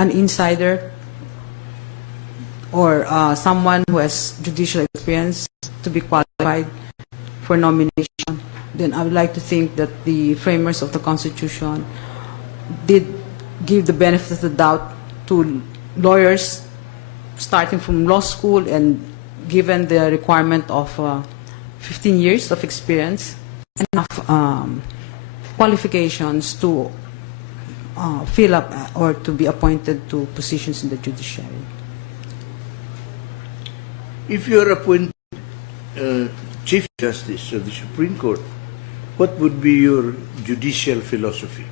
an insider or someone who has judicial experience to be qualified for nomination, then I would like to think that the framers of the Constitution did give the benefit of the doubt to lawyers starting from law school, and given the requirement of 15 years of experience, enough qualifications to fill up or to be appointed to positions in the judiciary. If you are appointed Chief Justice of the Supreme Court, what would be your judicial philosophy?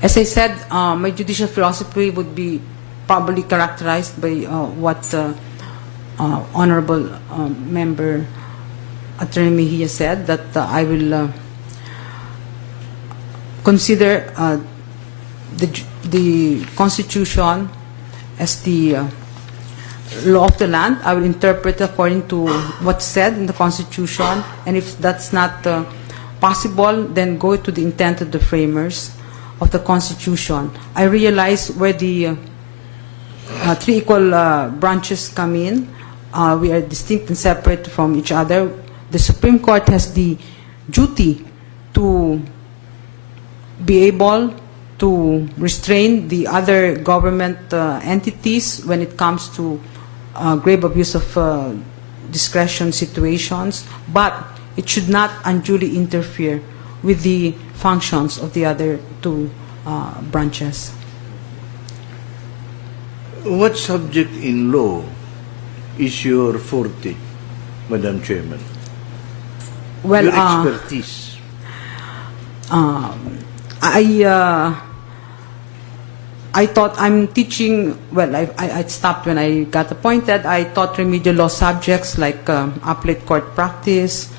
As I said, my judicial philosophy would be probably characterized by what Honorable Member Attorney Mejia said, that I will consider the Constitution as the law of the land. I will interpret according to what's said in the Constitution, and if that's not possible, then go to the intent of the framers of the Constitution. I realize where the three equal branches come in. We are distinct and separate from each other. The Supreme Court has the duty to be able to restrain the other government entities when it comes to grave abuse of discretion situations, but it should not unduly interfere with the functions of the other two branches. What subject in law is your forte, Madam Chairman? Well, your expertise. I thought I'm teaching, well, I stopped when I got appointed. I taught remedial law subjects like appellate court practice,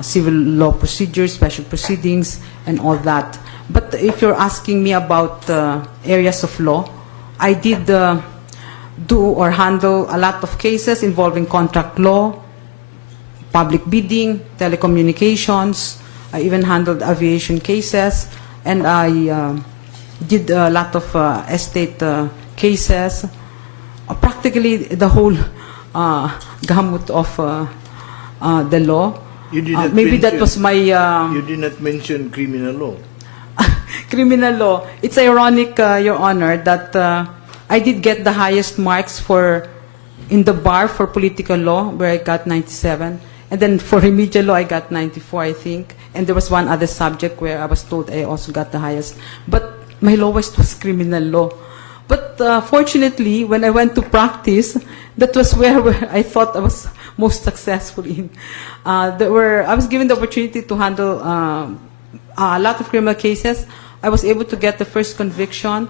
civil law procedures, special proceedings, and all that. But if you're asking me about areas of law, I did do or handle a lot of cases involving contract law, public bidding, telecommunications. I even handled aviation cases, and I did a lot of estate cases. Practically the whole gamut of the law. You did not maybe mention, that was my... you did not mention criminal law. Criminal law. It's ironic, Your Honor, that I did get the highest marks in the bar for political law, where I got 97. And then for remedial law, I got 94, I think. And there was one other subject where I was told I also got the highest. But my lowest was criminal law. But fortunately, when I went to practice, that was where I thought I was most successful in. I was given the opportunity to handle a lot of criminal cases. I was able to get the first conviction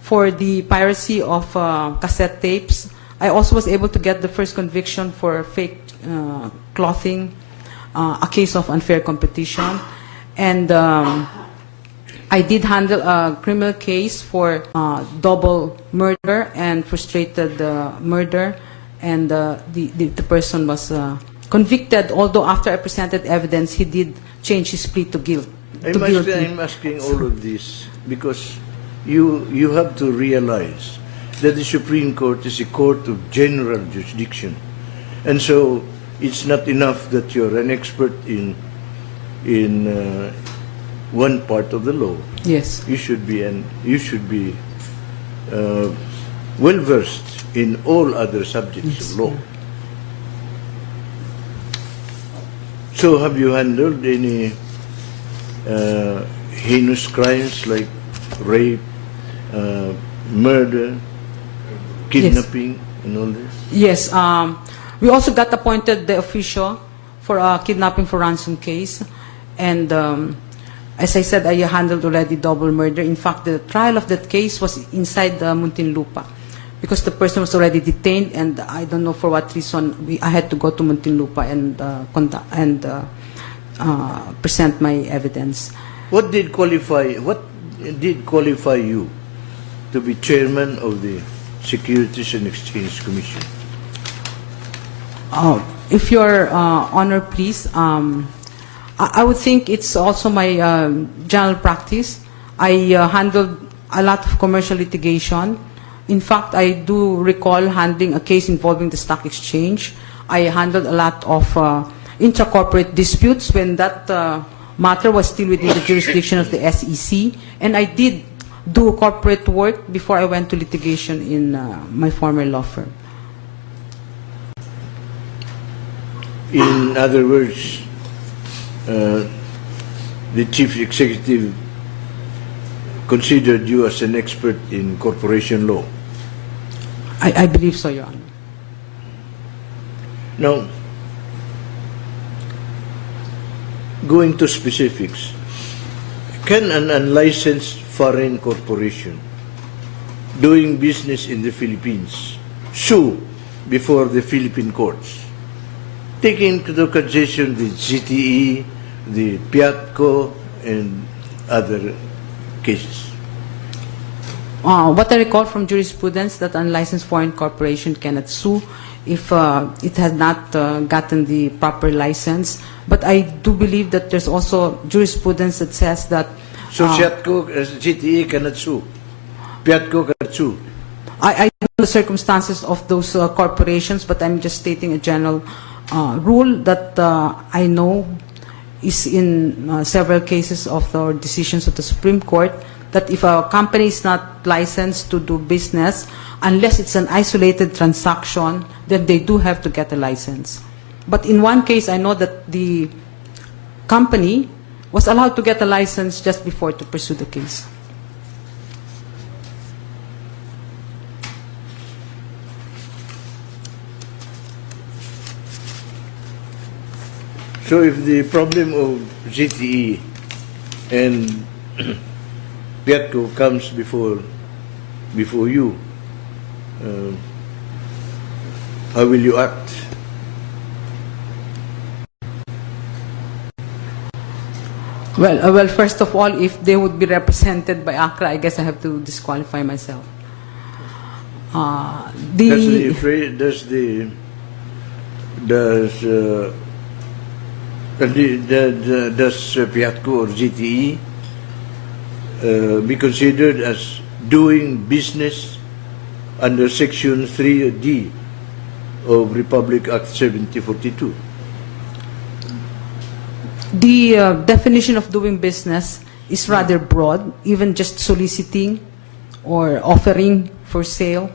for the piracy of cassette tapes. I also was able to get the first conviction for fake clothing, a case of unfair competition. And I did handle a criminal case for double murder and frustrated murder, and the person was convicted, although after I presented evidence, he did change his plea to guilt. I'm asking all of this because you have to realize that the Supreme Court is a court of general jurisdiction, and so it's not enough that you're an expert in one part of the law. Yes. You should be well versed in all other subjects Yes, of law. So, have you handled any heinous crimes like rape, murder, kidnapping, and all this? Yes. We also got appointed the official for a kidnapping for ransom case. And as I said, I handled already double murder. In fact, the trial of that case was inside Muntinlupa because the person was already detained, and I don't know for what reason I had to go to Muntinlupa and present my evidence. What did qualify you to be chairman of the Securities and Exchange Commission? If Your Honor, please, I would think it's also my general practice. I handled a lot of commercial litigation. In fact, I do recall handling a case involving the stock exchange. I handled a lot of intra-corporate disputes when that matter was still within the jurisdiction of the SEC. And I did do corporate work before I went to litigation in my former law firm. In other words, the chief executive considered you as an expert in corporation law. I believe so, Your Honor. Now, going to specifics, can an unlicensed foreign corporation doing business in the Philippines sue before the Philippine courts, taking into consideration the GTE, the Piatco, and other cases? What I recall from jurisprudence, that unlicensed foreign corporation cannot sue if it has not gotten the proper license. But I do believe that there's also jurisprudence that says that... So Piatco, GTE cannot sue? Piatco cannot sue? I don't know the circumstances of those corporations, but I'm just stating a general rule that I know is in several cases of the decisions of the Supreme Court, that if a company is not licensed to do business, unless it's an isolated transaction, then they do have to get a license. But in one case, I know that the company was allowed to get a license just before to pursue the case. So if the problem of GTE and Piatco comes before you, how will you act? Well, first of all, if they would be represented by ACRA, I guess I have to disqualify myself. Does Piatco or GTE be considered as doing business under Section 3D of Republic Act 7042? The definition of doing business is rather broad. Even just soliciting or offering for sale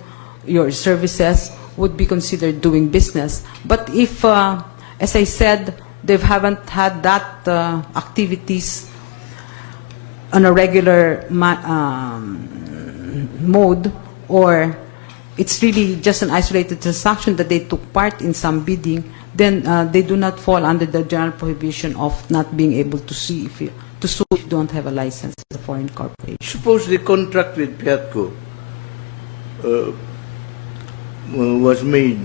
your services would be considered doing business. But if, as I said, they haven't had that activities on a regular mode, or it's really just an isolated transaction that they took part in some bidding, then they do not fall under the general prohibition of not being able to sue if you don't have a license as a foreign corporation. Suppose the contract with Piatco was made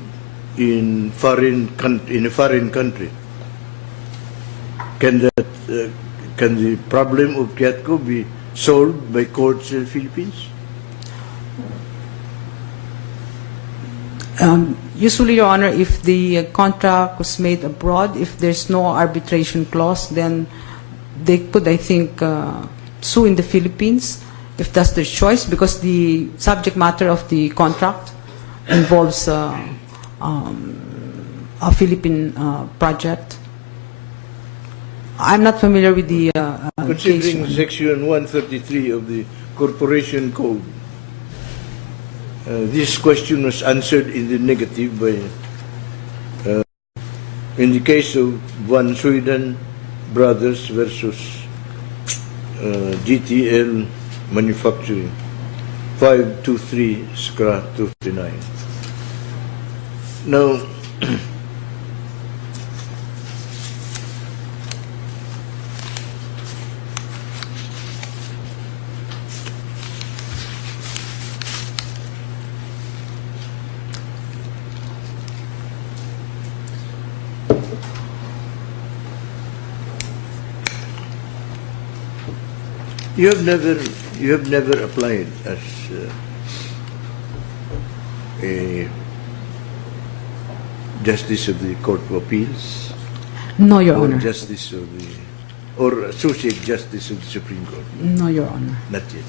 in a foreign country. Can the problem of Piatco be solved by courts in the Philippines? Usually, Your Honor, if the contract was made abroad, if there's no arbitration clause, then they could, I think, sue in the Philippines, if that's their choice, because the subject matter of the contract involves a Philippine project. I'm not familiar with the Considering case. Section 133 of the Corporation Code, this question was answered in the negative by, in the case of Van Sweden Brothers versus GTL Manufacturing, 523-239. Now, you have never applied as a Justice of the Court of Appeals? No, Your Or Honor. Justice of the, or Associate Justice of the Supreme Court? No, Your Honor. Not yet.